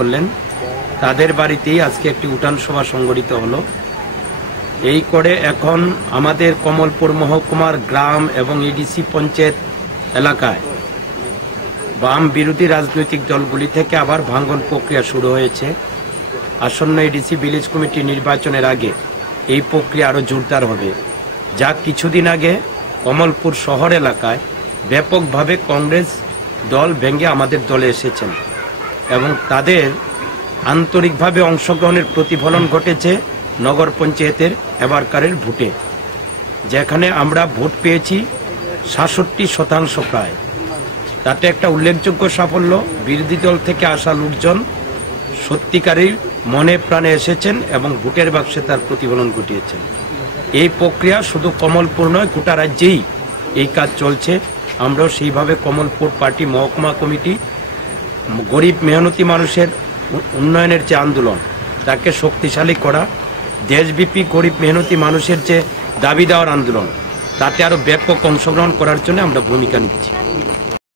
করলেন, তাদের বাড়িতেই আজকে একটি উঠান সভা সংগঠিত হলো। এই করে এখন আমাদের কমলপুর মহকুমার গ্রাম এবং এডিসি পঞ্চায়েত এলাকায় বাম বিরোধী রাজনৈতিক দলগুলি থেকে আবার ভাঙন প্রক্রিয়া শুরু হয়েছে। আসন্ন এডিসি ভিলেজ কমিটি নির্বাচনের আগে এই প্রক্রিয়া আরও জোরদার হবে। যা কিছুদিন আগে কমলপুর শহর এলাকায় ব্যাপকভাবে কংগ্রেস দল ভেঙে আমাদের দলে এসেছেন এবং তাদের আন্তরিকভাবে অংশগ্রহণের প্রতিফলন ঘটেছে নগর পঞ্চায়েতের এবারকারের ভোটে, যেখানে আমরা ভোট পেয়েছি ৬৭% প্রায়। তাতে একটা উল্লেখযোগ্য সাফল্য। বিরোধী দল থেকে আসা লোকজন সত্যিকারের মনে প্রাণে এসেছেন এবং ভোটের বাক্সে তার প্রতিফলন ঘটিয়েছেন। এই প্রক্রিয়া শুধু কমলপুর নয়, গোটা রাজ্যেই এই কাজ চলছে। আমরাও সেইভাবে কমলপুর পার্টি মহকুমা কমিটি গরিব মেহনতি মানুষের উন্নয়নের যে আন্দোলন তাকে শক্তিশালী করা, দেশব্যাপী গরিব মেহনতি মানুষের যে দাবি দেওয়ার আন্দোলন তাতে আরও ব্যাপক অংশগ্রহণ করার জন্য আমরা ভূমিকা নিচ্ছি।